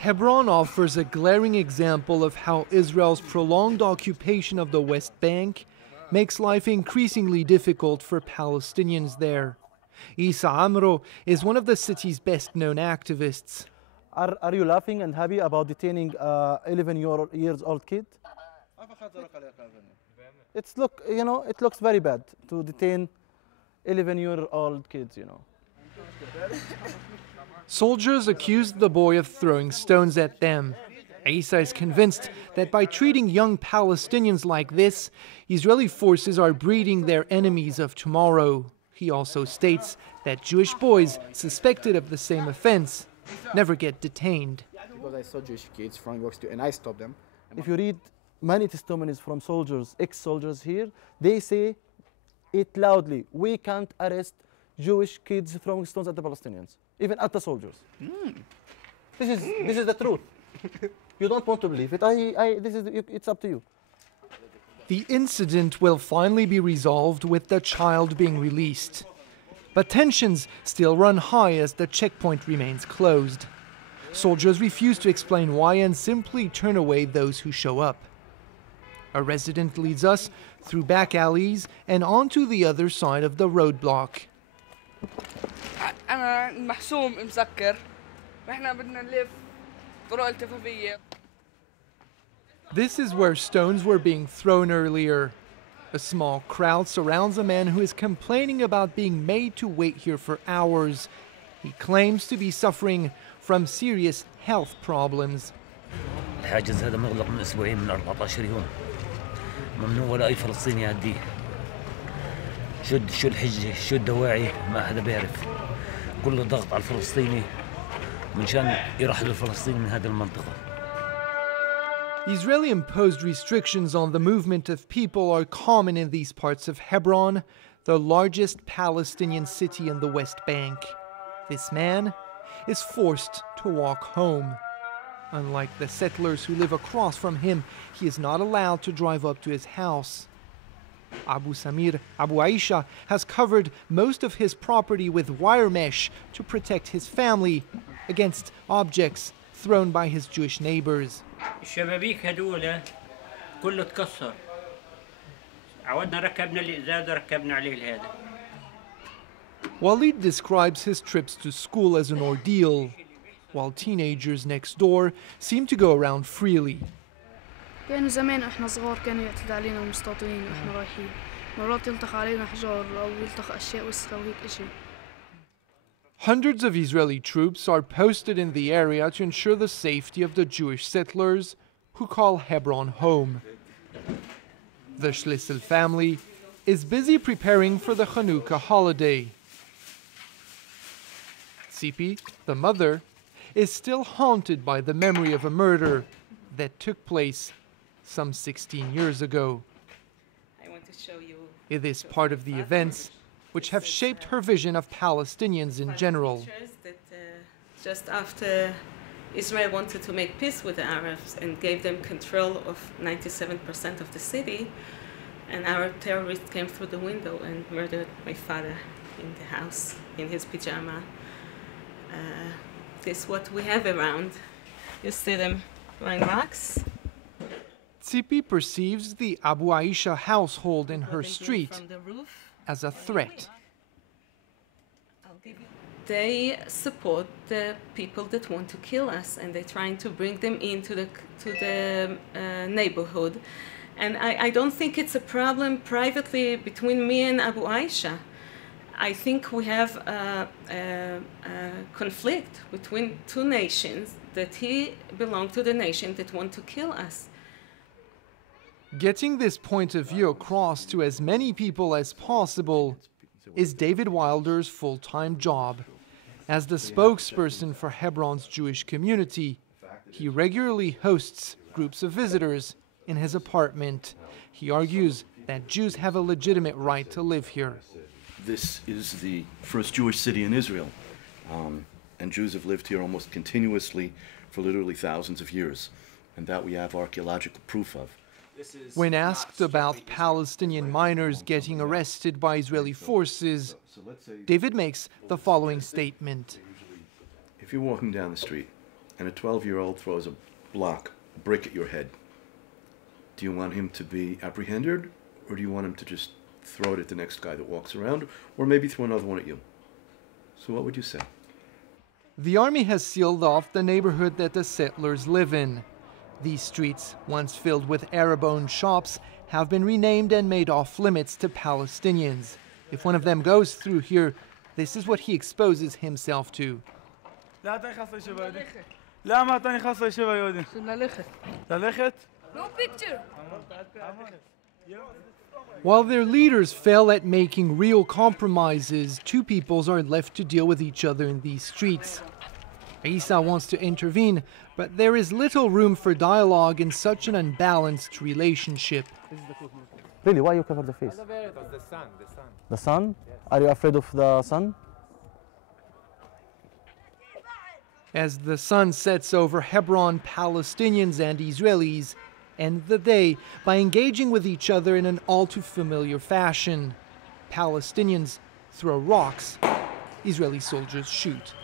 Hebron offers a glaring example of how Israel's prolonged occupation of the West Bank makes life increasingly difficult for Palestinians there. Isa Amro is one of the city's best-known activists. Are you laughing and happy about detaining 11-year-old kid? It looks very bad to detain 11-year-old kids, Soldiers accused the boy of throwing stones at them. Isa is convinced that by treating young Palestinians like this, Israeli forces are breeding their enemies of tomorrow. He also states that Jewish boys suspected of the same offense never get detained. Because I saw Jewish kids throwing rocks too, and I stopped them. If you read many testimonies from soldiers, ex-soldiers here, they say it loudly: we can't arrest Jewish kids throwing stones at the Palestinians, even at the soldiers. This is the truth. You don't want to believe it. It's up to you. The incident will finally be resolved with the child being released. But tensions still run high as the checkpoint remains closed. Soldiers refuse to explain why and simply turn away those who show up. A resident leads us through back alleys and onto the other side of the roadblock. أنا محسوم مسكر وإحنا بدنا نلف طرق التفافية. This is where stones were being thrown earlier. A small crowd surrounds a man who is complaining about being made to wait here for hours. He claims to be suffering from serious health problems. الحاجز هذا مغلق من أسبوعين من 14 يوم. ممنوع ولا أي فلسطيني يعديه. شو الحجة شو الدواعي ما حدا بيعرف. كل ضغط على الفلسطيني منشان يرحل الفلسطيني من هذه المنطقة. Israeli-imposed restrictions on the movement of people are common in these parts of Hebron, the largest Palestinian city in the West Bank. This man is forced to walk home. Unlike the settlers who live across from him, he is not allowed to drive up to his house. Abu Aisha has covered most of his property with wire mesh to protect his family against objects thrown by his Jewish neighbors. الشبابيك هدول كله تكسر. عودنا ركبنا الإزاز ركبنا عليه هذا. Walid describes his trips to school as an ordeal, while teenagers next door seem to go around freely. كانوا زمان احنا صغار كانوا يعتدوا علينا مستوطنين واحنا رايحين. مرات يلتقى علينا حجار أو يلتقى أشياء وسخة وهيك إشي. Hundreds of Israeli troops are posted in the area to ensure the safety of the Jewish settlers who call Hebron home. The Schlissel family is busy preparing for the Hanukkah holiday. Tzipi, the mother, is still haunted by the memory of a murder that took place some 16 years ago. I want to show you. It is part of the events which have shaped her vision of Palestinians in general. That, just after Israel wanted to make peace with the Arabs and gave them control of 97% of the city, an Arab terrorist came through the window and murdered my father in the house, in his pajama. This is what we have around. You see them throwing rocks. Tzipi perceives the Abu Aisha household in her street From the roof. as a threat. They support the people that want to kill us, and they're trying to bring them into the neighborhood. And I don't think it's a problem privately between me and Abu Aisha. I think we have a conflict between two nations, that he belonged to the nation that want to kill us. Getting this point of view across to as many people as possible is David Wilder's full-time job. As the spokesperson for Hebron's Jewish community, he regularly hosts groups of visitors in his apartment. He argues that Jews have a legitimate right to live here. This is the first Jewish city in Israel, and Jews have lived here almost continuously for literally thousands of years, and that we have archaeological proof of. When asked about Palestinian miners getting arrested by Israeli forces, David makes the following statement. If you're walking down the street and a 12-year-old throws a block, a brick at your head, do you want him to be apprehended, or do you want him to just throw it at the next guy that walks around, or maybe throw another one at you? So what would you say? The army has sealed off the neighborhood that the settlers live in. These streets, once filled with Arab-owned shops, have been renamed and made off-limits to Palestinians. If one of them goes through here, this is what he exposes himself to. No picture. While their leaders fail at making real compromises, two peoples are left to deal with each other in these streets. Isa wants to intervene, but there is little room for dialogue in such an unbalanced relationship. Really, why you cover the face? The sun. The sun? Are you afraid of the sun? As the sun sets over Hebron, Palestinians and Israelis end the day by engaging with each other in an all too familiar fashion. Palestinians throw rocks, Israeli soldiers shoot.